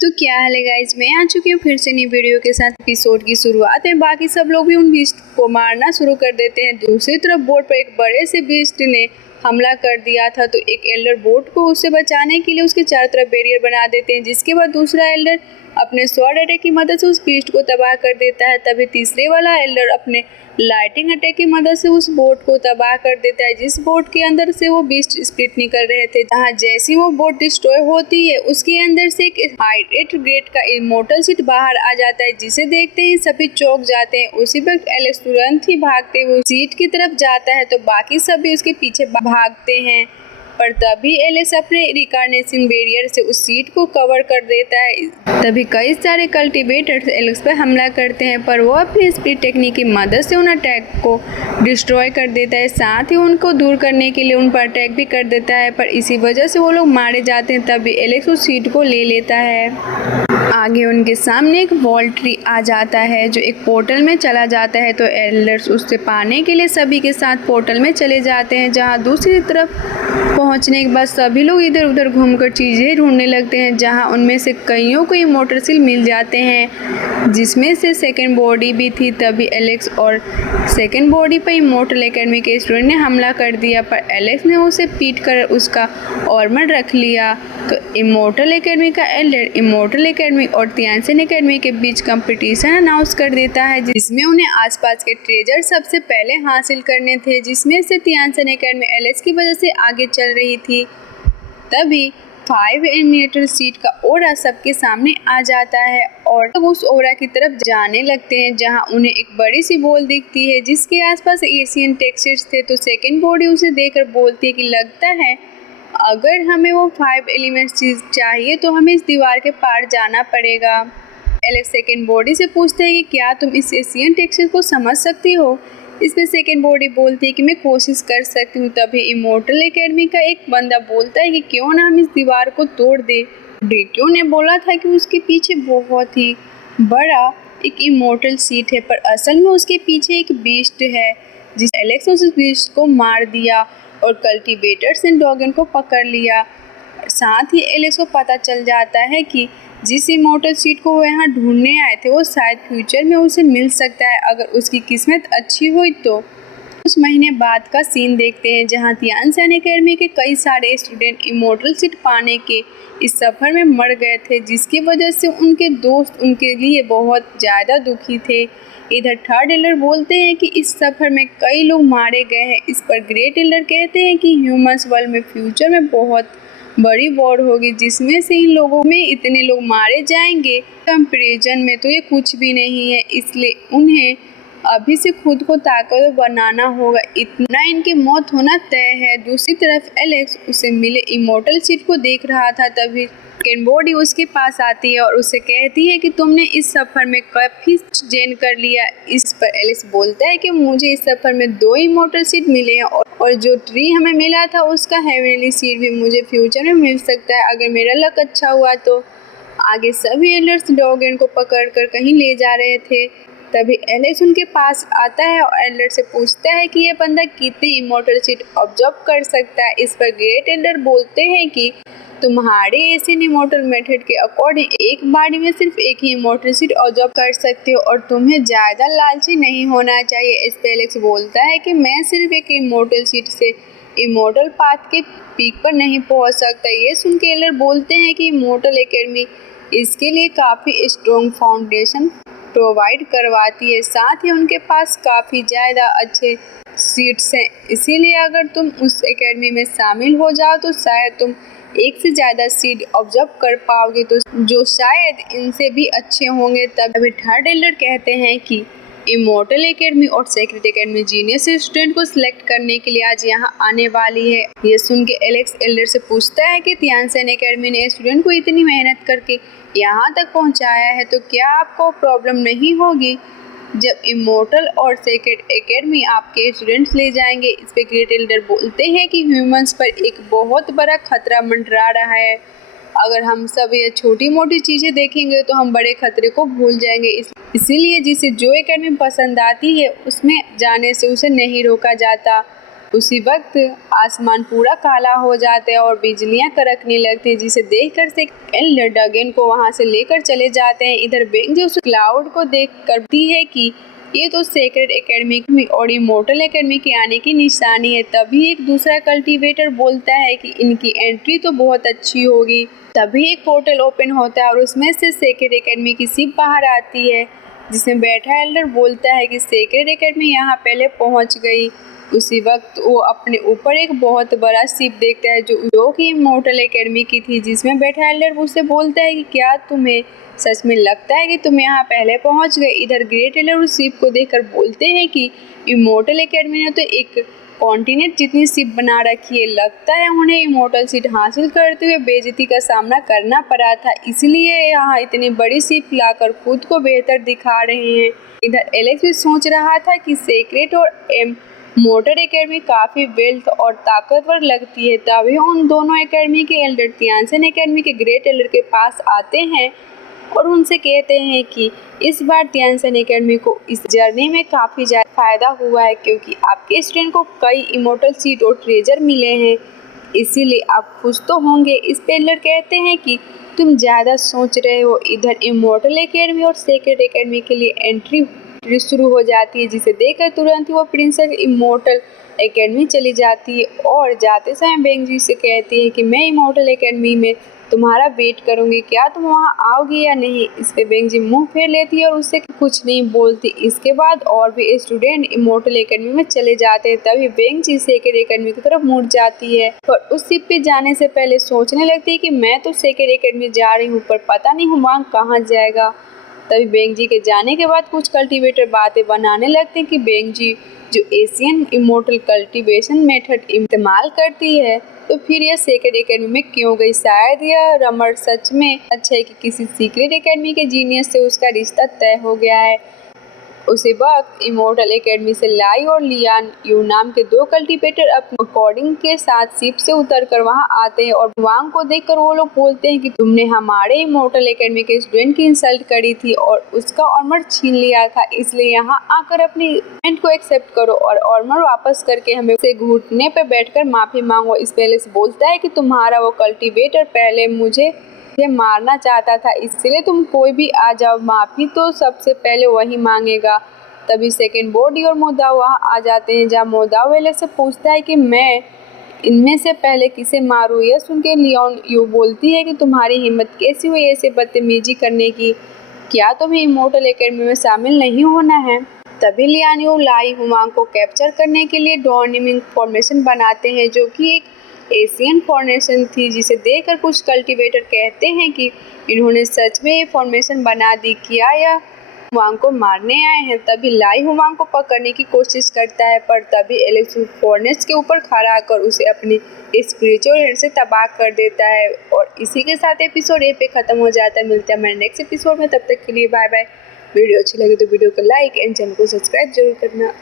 तो क्या हाल है गाइस, मैं आ चुकी हूँ फिर से नई वीडियो के साथ। एपिसोड की शुरुआत में बाकी सब लोग भी उन बीस्ट को मारना शुरू कर देते हैं। दूसरी तरफ बोट पर एक बड़े से बीस्ट ने हमला कर दिया था, तो एक एल्डर बोट को उससे बचाने के लिए उसके चारों तरफ बैरियर बना देते हैं, जिसके बाद दूसरा एल्डर अपने स्वॉर्ड अटैक की मदद से उस बीस्ट को तबाह कर देता है। तभी तीसरे वाला एल्डर अपने लाइटिंग अटैक की मदद से उस बोट को तबाह कर देता है, जिस बोट के अंदर से वो बीस्ट स्प्लिट निकल रहे थे। जहाँ जैसी वो बोट डिस्ट्रॉय होती है, उसके अंदर से एक हाइड्रेट ग्रेड का इमोर्टल सीट बाहर आ जाता है, जिसे देखते ही सभी चौंक जाते हैं। उसी वक्त एलेक्स तुरंत ही भागते हुए सीट की तरफ जाता है, तो बाकी सभी उसके पीछे भागते हैं। पर तभी एलेक्स अपने रिकार्नेशन बैरियर से उस सीट को कवर कर देता है। तभी कई सारे कल्टीवेटर्स एलेक्स पर हमला करते हैं, पर वो अपनी स्प्लिट टेक्निक की मदद से उन अटैक को डिस्ट्रॉय कर देता है। साथ ही उनको दूर करने के लिए उन पर अटैक भी कर देता है, पर इसी वजह से वो लोग मारे जाते हैं। तभी एलेक्स उस सीट को ले लेता है। आगे उनके सामने एक वॉल ट्री आ जाता है जो एक पोर्टल में चला जाता है, तो एल्डर्स उससे पाने के लिए सभी के साथ पोर्टल में चले जाते हैं। जहां दूसरी तरफ पहुंचने के बाद सभी लोग इधर उधर घूमकर चीज़ें ढूंढने लगते हैं, जहां उनमें से कईयों को इमोर्टल सील मिल जाते हैं, जिसमें से सेकंड बॉडी भी थी। तभी एलेक्स और सेकंड बॉडी पर इमोर्टल एकेडमी के स्टूडेंट ने हमला कर दिया, पर एलेक्स ने उसे पीट कर उसका आर्मर रख लिया। तो इमोर्टल एकेडमी का एल्डर इमोर्टल एकेडमी और तियानसेन एकेडमी के बीच कंपटीशन अनाउंस कर देता है, जिसमें उन्हें आसपास के ट्रेजर सबसे पहले हासिल करने थे, जिसमें से तियानसेन एकेडमी एलेक्स की वजह से आगे चल रही थी। तभी 5 एनिमेटर सीट का ओरा सबके सामने आ जाता है और सब उस ओरा की तरफ जाने लगते हैं, जहां उन्हें एक बड़ी सी बॉल दिखती है जिसके आसपास एशियन टेक्सचर्स थे। तो सेकंड बॉडी उसे देखकर बोलती है कि लगता है अगर हमें वो 5 एलिमेंट चीज चाहिए तो हमें इस दीवार के पार जाना पड़ेगा। एलेक्स सेकंड बॉडी से पूछते हैं कि क्या तुम इस एशियन टेक्सचर को समझ सकती हो। इसमें सेकंड बॉडी बोलती है कि मैं कोशिश कर सकती हूँ। तभी इमोर्टल एकेडमी का एक बंदा बोलता है कि क्यों ना हम इस दीवार को तोड़ दे। ड्रेको ने बोला था कि उसके पीछे बहुत ही बड़ा एक इमोर्टल सीट है, पर असल में उसके पीछे एक बीस्ट है। जिस एलेक्स उस बीस्ट को मार दिया और कल्टीवेटर्स एंड डॉगन को पकड़ लिया। साथ ही एलेक्स को पता चल जाता है कि जिस इमोर्टल सीट को वो यहाँ ढूंढने आए थे वो शायद फ्यूचर में उसे मिल सकता है, अगर उसकी किस्मत अच्छी हुई तो। कुछ महीने बाद का सीन देखते हैं, जहाँ तियानसेन एकेडमी के कई सारे स्टूडेंट इमोर्टल सीट पाने के इस सफ़र में मर गए थे, जिसकी वजह से उनके दोस्त उनके लिए बहुत ज़्यादा दुखी थे। इधर थर्ड एल्डर बोलते हैं कि इस सफ़र में कई लोग मारे गए हैं। इस पर ग्रेट एल्डर कहते हैं कि ह्यूमंस वर्ल्ड में फ्यूचर में बहुत बड़ी वॉर होगी, जिसमें से इन लोगों में इतने लोग मारे जाएंगे कंपैरिजन में तो ये कुछ भी नहीं है, इसलिए उन्हें अभी से खुद को ताकतवर बनाना होगा, इतना इनकी मौत होना तय है। दूसरी तरफ एलेक्स उसे मिले इमोर्टल सीट को देख रहा था, तभी सेकंड बॉडी उसके पास आती है और उसे कहती है कि तुमने इस सफ़र में काफ़ी गेन कर लिया। इस पर एलेक्स बोलता है कि मुझे इस सफ़र में 2 इमोर्टल सीट मिले हैं और जो ट्री हमें मिला था उसका हेवनली सीट भी मुझे फ्यूचर में मिल सकता है अगर मेरा लक अच्छा हुआ तो। आगे सभी एल्डर्स डॉगन को पकड़कर कहीं ले जा रहे थे। तभी एलेक्स उनके पास आता है और एल्डर से पूछता है कि यह बंदा कितनी इमोर्टल सीट ऑब्जर्व कर सकता है। इस पर ग्रेट एल्डर बोलते हैं कि तुम्हारे एशियन इमोर्टल मेथड के अकॉर्डिंग एक बारी में सिर्फ एक ही इमोर्टल सीट ऑब्जर्व कर सकते हो और तुम्हें ज़्यादा लालची नहीं होना चाहिए। इस पर एलेक्स बोलता है कि मैं सिर्फ एक इमोर्टल सीट से इमोर्टल पाथ के पीक पर नहीं पहुंच सकता। ये सुन के एल्डर बोलते हैं कि इमोर्टल एकेडमी इसके लिए काफ़ी स्ट्रॉन्ग फाउंडेशन प्रोवाइड करवाती है, साथ ही उनके पास काफ़ी ज़्यादा अच्छे सीट्स हैं, इसीलिए अगर तुम उस एकेडमी में शामिल हो जाओ तो शायद तुम एक से ज़्यादा सीट ऑब्जर्व कर पाओगे, तो जो शायद इनसे भी अच्छे होंगे। तभी थर्ड एल्डर कहते हैं कि इमोर्टल एकेडमी और सेक्रेट एकेडमी जीनियस स्टूडेंट को सिलेक्ट करने के लिए आज यहाँ आने वाली है। ये सुन के एलेक्स एल्डर से पूछता है कि तियानसेन एकेडमी ने स्टूडेंट को इतनी मेहनत करके यहाँ तक पहुँचाया है, तो क्या आपको प्रॉब्लम नहीं होगी जब इमोर्टल और सेक्रेट एकेडमी आपके स्टूडेंट्स ले जाएंगे। इस पे ग्रेट एल्डर बोलते हैं कि ह्यूमंस पर एक बहुत बड़ा खतरा मंडरा रहा है, अगर हम सब ये छोटी मोटी चीज़ें देखेंगे तो हम बड़े खतरे को भूल जाएंगे। इसीलिए जिसे जो एकेडमी पसंद आती है उसमें जाने से उसे नहीं रोका जाता। उसी वक्त आसमान पूरा काला हो जाता है और बिजलियां कड़कने लगती है, जिसे देखकर से एल्डर डगन को वहां से लेकर चले जाते हैं। इधर बेंजी उस क्लाउड को देख करती है कि ये तो सेक्रेड एकेडमी और इमोर्टल एकेडमी के आने की निशानी है। तभी एक दूसरा कल्टीवेटर बोलता है कि इनकी एंट्री तो बहुत अच्छी होगी। तभी एक पोर्टल ओपन होता है और उसमें से सेक्रेड एकेडमी की शिप बाहर आती है, जिसमें बैठा एल्डर बोलता है कि सेक्रेड एकेडमी यहाँ पहले पहुँच गई। उसी वक्त वो अपने ऊपर एक बहुत बड़ा शिप देखता है जो कि इमोर्टल एकेडमी की थी, जिसमें बैठा एल्डर उससे बोलता है कि क्या तुम्हें सच में लगता है कि तुम यहाँ पहले पहुँच गए। इधर ग्रेट एल्डर उस शिप को देखकर बोलते हैं कि इमोर्टल एकेडमी ने तो एक कॉन्टिनेंट जितनी शिप बना रखी है, लगता है उन्हें इमोर्टल सीट हासिल करते हुए बेइज्जती का सामना करना पड़ा था, इसलिए यहाँ इतनी बड़ी शिप लाकर खुद को बेहतर दिखा रहे हैं। इधर एलेक्स भी सोच रहा था कि सेक्रेट और मोटर एकेडमी काफ़ी वेल्थ और ताकतवर लगती है। तभी उन दोनों एकेडमी के एल्डर तियानसन एकेडमी के ग्रेट एल्डर के पास आते हैं और उनसे कहते हैं कि इस बार तियानसन एकेडमी को इस जर्नी में काफ़ी ज़्यादा फायदा हुआ है, क्योंकि आपके स्टूडेंट को कई इमोर्टल सीट और ट्रेजर मिले हैं, इसीलिए आप खुश तो होंगे। इस पे एल्डर कहते हैं कि तुम ज़्यादा सोच रहे हो। इधर इमोर्टल एकेडमी और सेक्रेड एकेडमी के लिए एंट्री शुरू हो जाती है, जिसे देखकर तुरंत ही वो प्रिंसेस इमोर्टल एकेडमी चली जाती है और जाते समय बेंजी से कहती है कि मैं इमोर्टल एकेडमी में तुम्हारा वेट करूंगी, क्या तुम वहां आओगी या नहीं। इस पे बेंजी मुंह फेर लेती है और उससे कुछ नहीं बोलती। इसके बाद और भी स्टूडेंट इमोर्टल एकेडमी में चले जाते हैं। तभी बेंजी सेक्रेड एकेडमी की तरफ मुड़ जाती है और उस शिप पे जाने से पहले सोचने लगती है कि मैं तो सेक्रेड एकेडमी जा रही हूँ, पर पता नहीं वहां कहाँ जाएगा। तभी बेंजी के जाने के बाद कुछ कल्टीवेटर बातें बनाने लगते हैं कि बेंजी जो एशियन इमोर्टल कल्टीवेशन मेथड इस्तेमाल करती है, तो फिर यह सेक्रेड एकेडमी में क्यों गई। शायद यह रमर सच में अच्छा है कि किसी सीक्रेट एकेडमी के जीनियस से उसका रिश्ता तय हो गया है। उसी वक्त इमोर्टल एकेडमी से लाई और लियान यू नाम के दो कल्टीवेटर अपने कोडिंग के साथ शिप से उतरकर वहां आते हैं और वांग को देखकर वो लोग बोलते हैं कि तुमने हमारे इमोर्टल एकेडमी के स्टूडेंट की इंसल्ट करी थी और उसका आर्मर छीन लिया था, इसलिए यहाँ आकर अपनी इवेंट को एक्सेप्ट करो और आर्मर वापस करके हमें से घुटने पर बैठकर माफी मांगो। इस पहले से बोलता है कि तुम्हारा वो कल्टीवेटर पहले मुझे मारना चाहता था, इसलिए तुम कोई भी आ जाओ, माफी तो सबसे पहले वही मांगेगा। तभी सेकंड बॉडी और मोदाव वहाँ आ जाते हैं, जहाँ मोदाव एलेक्स से पूछता है कि मैं इनमें से पहले किसे मारूं। यह सुन के लियोन यू बोलती है कि तुम्हारी हिम्मत कैसी हुई ऐसे बदतमीजी करने की, क्या तुम्हें इमोर्टल एकेडमी में शामिल नहीं होना है। तभी लियान यू लाई हुआंग को कैप्चर करने के लिए डॉर्निमिंग फॉर्मेशन बनाते हैं, जो कि एक एशियन फॉर्मेशन थी, जिसे देखकर कुछ कल्टीवेटर कहते हैं कि इन्होंने सच में ये फॉर्मेशन बना दी, किया या हुआंग को मारने आए हैं। तभी लाई हुआंग को पकड़ने की कोशिश करता है, पर तभी एलेक्स फॉर्नेस के ऊपर खड़ा आकर उसे अपनी स्पिरिचुअल हैंड से तबाह कर देता है। और इसी के साथ एपिसोड ए पे खत्म हो जाता है। मिलते हैं हमारे नेक्स्ट एपिसोड में, तब तक के लिए बाय बाय। वीडियो अच्छी लगे तो वीडियो को लाइक एंड चैनल को सब्सक्राइब जरूर करना।